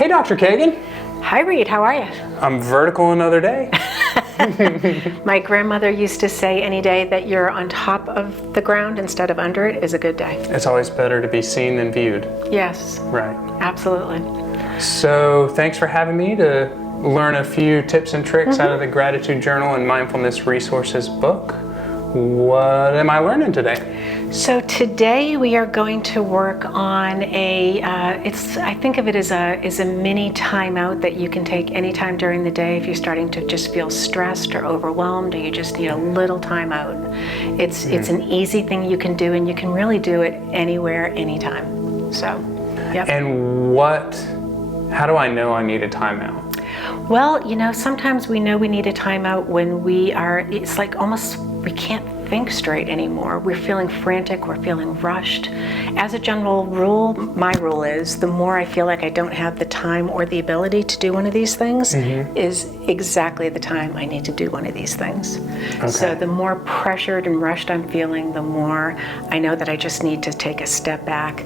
Hey, Dr. Kagan. Hi, Reed. How are you? I'm vertical another day. My grandmother used to say any day that you're on top of the ground instead of under it is a good day. It's always better to be seen than viewed. Yes. Right. Absolutely. So thanks for having me to learn a few tips and tricks out of the Gratitude Journal and Mindfulness Resources book. What am I learning today? So today we are going to work on I think of it as a mini timeout that you can take anytime during the day if you're starting to just feel stressed or overwhelmed, or you just need a little timeout. It's an easy thing you can do, and you can really do it anywhere, anytime. So, yep. And how do I know I need a timeout? Well, sometimes we know we need a timeout when it's like almost we can't think straight anymore. We're feeling frantic, we're feeling rushed. As a general rule, my rule is the more I feel like I don't have the time or the ability to do one of these things is exactly the time I need to do one of these things. Okay. So the more pressured and rushed I'm feeling, the more I know that I just need to take a step back,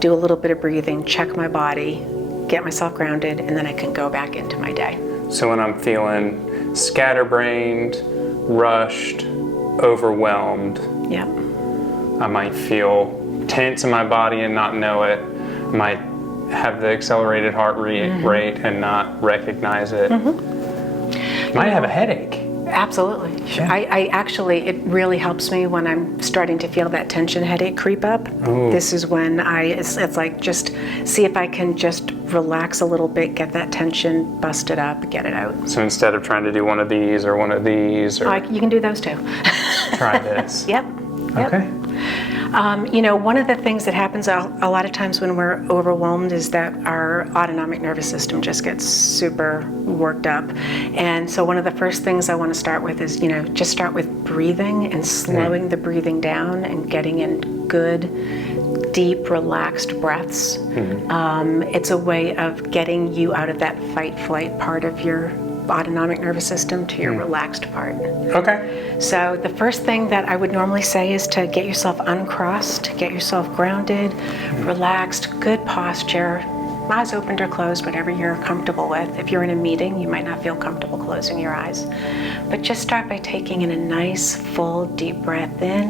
do a little bit of breathing, check my body, get myself grounded, and then I can go back into my day. So when I'm feeling scatterbrained, rushed, overwhelmed, yep. I might feel tense in my body and not know it. I might have the accelerated heart rate and not recognize it. Might have a headache. Absolutely. Yeah. I actually, it really helps me when I'm starting to feel that tension headache creep up. Ooh. This is when it's like just see if I can just relax a little bit, get that tension busted up, get it out. So instead of trying to do one of these or one of these, or you can do those too. Try this. Yep. Okay. One of the things that happens a lot of times when we're overwhelmed is that our autonomic nervous system just gets super worked up. And so one of the first things I want to start with is, just start with breathing and slowing the breathing down and getting in good, deep, relaxed breaths. It's a way of getting you out of that fight-flight part of your autonomic nervous system to your relaxed part. Okay. So the first thing that I would normally say is to get yourself uncrossed, get yourself grounded, relaxed, good posture, eyes opened or closed, whatever you're comfortable with. If you're in a meeting, you might not feel comfortable closing your eyes. But just start by taking in a nice, full, deep breath in,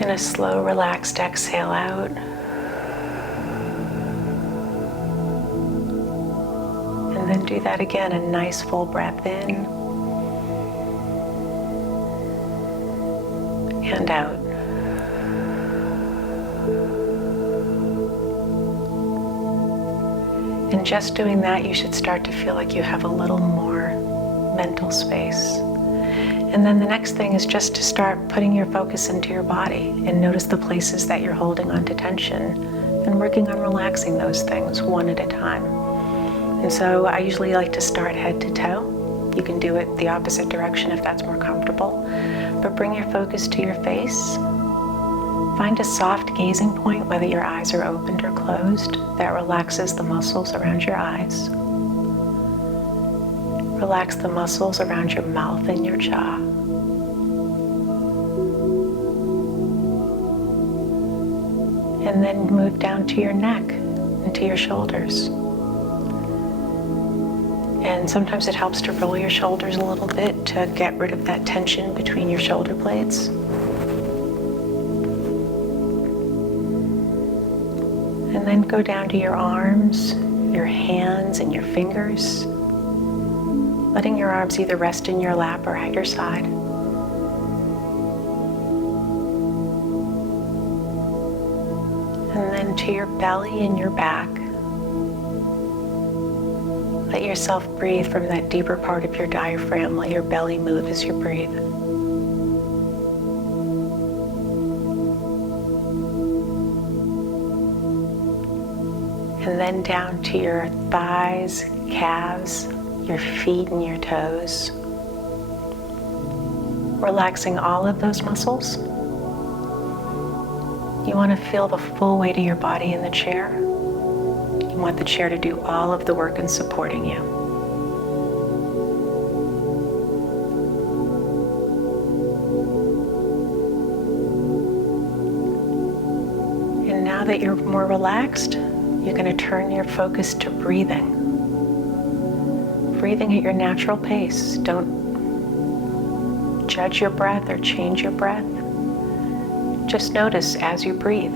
and a slow, relaxed exhale out. And then do that again, a nice full breath in and out. And just doing that, you should start to feel like you have a little more mental space. And then the next thing is just to start putting your focus into your body and notice the places that you're holding on to tension and working on relaxing those things one at a time. And so I usually like to start head to toe. You can do it the opposite direction if that's more comfortable. But bring your focus to your face. Find a soft gazing point, whether your eyes are opened or closed, that relaxes the muscles around your eyes. Relax the muscles around your mouth and your jaw. And then move down to your neck and to your shoulders. And sometimes it helps to roll your shoulders a little bit to get rid of that tension between your shoulder blades. And then go down to your arms, your hands, and your fingers, letting your arms either rest in your lap or at your side. And then to your belly and your back. Let yourself breathe from that deeper part of your diaphragm. Let your belly move as you breathe. And then down to your thighs, calves, your feet and your toes. Relaxing all of those muscles. You want to feel the full weight of your body in the chair. You want the chair to do all of the work in supporting you. And now now that you're more relaxed, you're going to turn your focus to breathing. Breathing at your natural pace. Don't judge your breath or change your breath. Just notice as you breathe.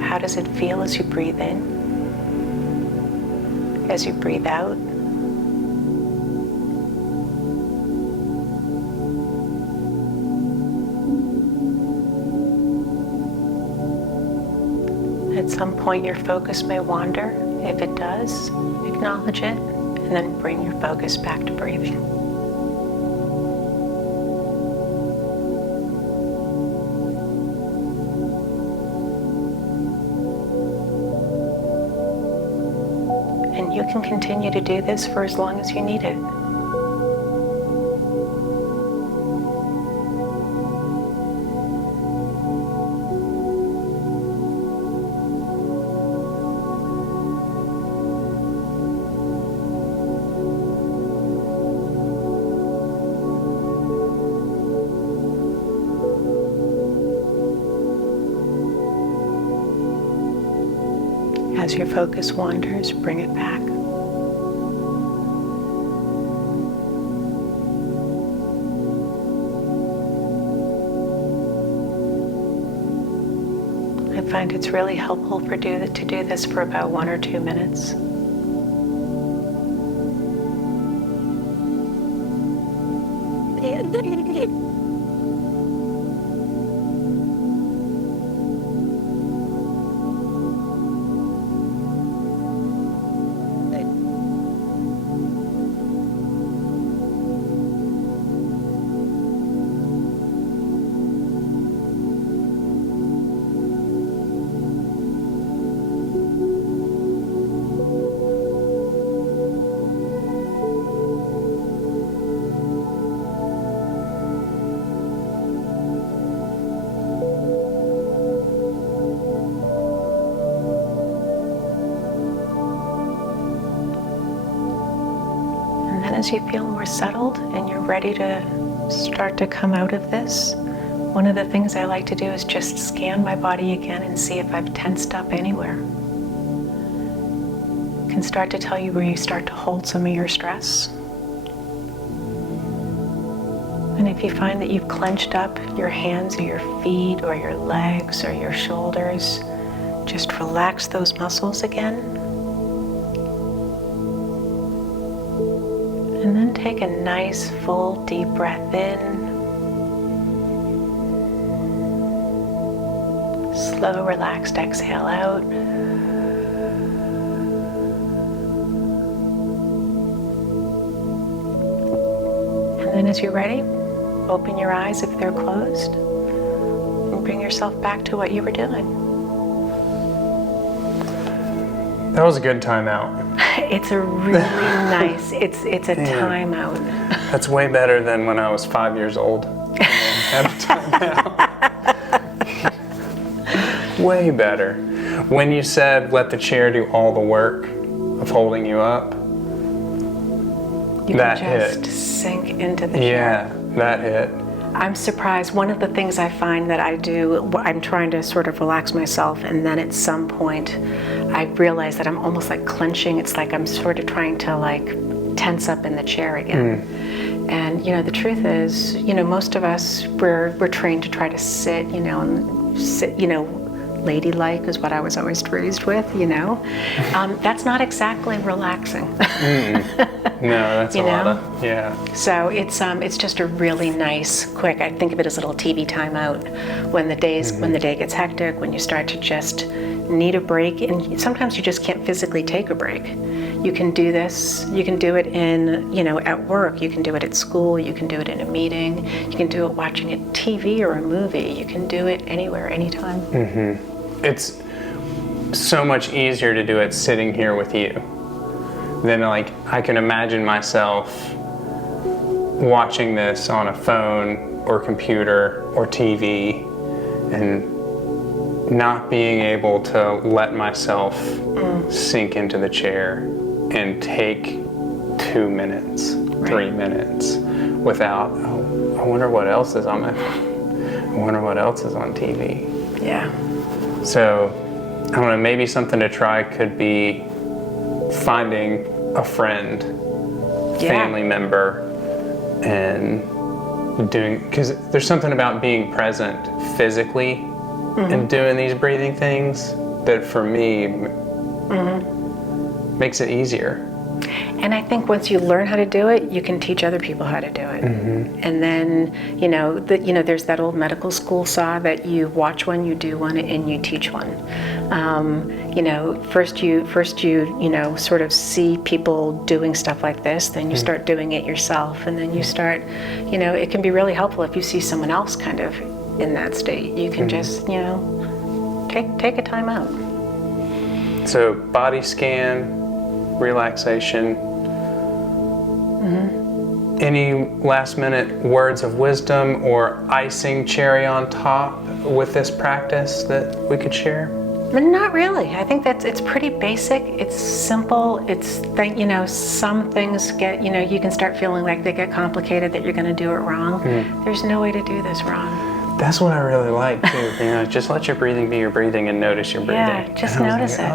How does it feel as you breathe in? As you breathe out? At some point your focus may wander. If it does, acknowledge it and then bring your focus back to breathing. And you can continue to do this for as long as you need it. As your focus wanders, bring it back. I find it's really helpful to do this for about 1 or 2 minutes. As you feel more settled and you're ready to start to come out of this, one of the things I like to do is just scan my body again and see if I've tensed up anywhere. It can start to tell you where you start to hold some of your stress. And if you find that you've clenched up your hands or your feet or your legs or your shoulders, just relax those muscles again. And then take a nice, full, deep breath in. Slow, relaxed exhale out. And then as you're ready, open your eyes if they're closed and bring yourself back to what you were doing. That was a good timeout. It's a really nice, it's a timeout. That's way better than when I was 5 years old and had a timeout. Way better. When you said let the chair do all the work of holding you up, that just hit. Sink into the chair. Yeah, that hit. I'm surprised. One of the things I find that I do, I'm trying to sort of relax myself, and then at some point I realize that I'm almost like clenching. It's like I'm sort of trying to like tense up in the chair again. And the truth is, most of us, we're trained to try to sit, and sit, ladylike is what I was always raised with, That's not exactly relaxing. No, that's a lot of, yeah. So it's just a really nice, quick, I think of it as a little TV timeout when the day gets hectic, when you start to just need a break, and sometimes you just can't physically take a break. You can do this, you can do it in, at work, you can do it at school, you can do it in a meeting, you can do it watching a TV or a movie, you can do it anywhere, anytime. It's so much easier to do it sitting here with you than I can imagine myself watching this on a phone or computer or TV and not being able to let myself sink into the chair and take 2 minutes, 3 minutes without, I wonder what else is on my phone. I wonder what else is on TV. Yeah. So I don't know, maybe something to try could be finding a friend, family member, and doing, because there's something about being present physically and doing these breathing things that for me makes it easier. And I think once you learn how to do it, you can teach other people how to do it. And then, there's that old medical school saw that you watch one, you do one, and you teach one. First you sort of see people doing stuff like this, then you start doing it yourself, and then you start, it can be really helpful if you see someone else kind of in that state. You can just, take a time out. So body scan, relaxation. Any last minute words of wisdom or icing cherry on top with this practice that we could share? Not really. I think it's pretty basic. It's simple. It's some things get, you can start feeling like they get complicated, that you're going to do it wrong. There's no way to do this wrong. That's what I really like too. Just let your breathing be your breathing and notice your breathing. Yeah, just notice it.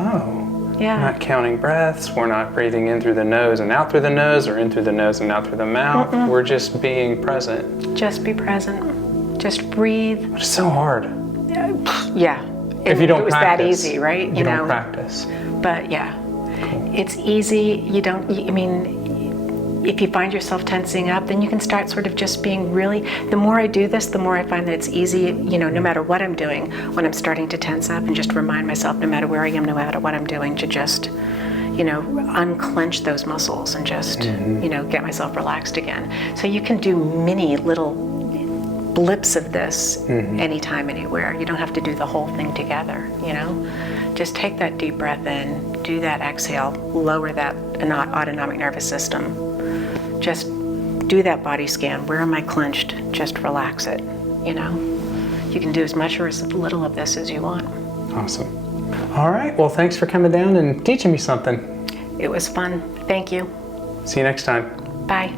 We're not counting breaths. We're not breathing in through the nose and out through the nose, or in through the nose and out through the mouth. We're just being present. Just be present. Just breathe. It's so hard. Yeah. If you don't it was practice, that easy, right? You don't practice. But yeah, it's easy. If you find yourself tensing up, then you can start sort of just being really, the more I do this, the more I find that it's easy, no matter what I'm doing, when I'm starting to tense up, and just remind myself, no matter where I am, no matter what I'm doing, to just, unclench those muscles and just, get myself relaxed again. So you can do mini little blips of this anytime, anywhere. You don't have to do the whole thing together, Just take that deep breath in, do that exhale, lower that autonomic nervous system. Just do that body scan. Where am I clenched? Just relax it, You can do as much or as little of this as you want. Awesome. All right, well, thanks for coming down and teaching me something. It was fun. Thank you. See you next time. Bye.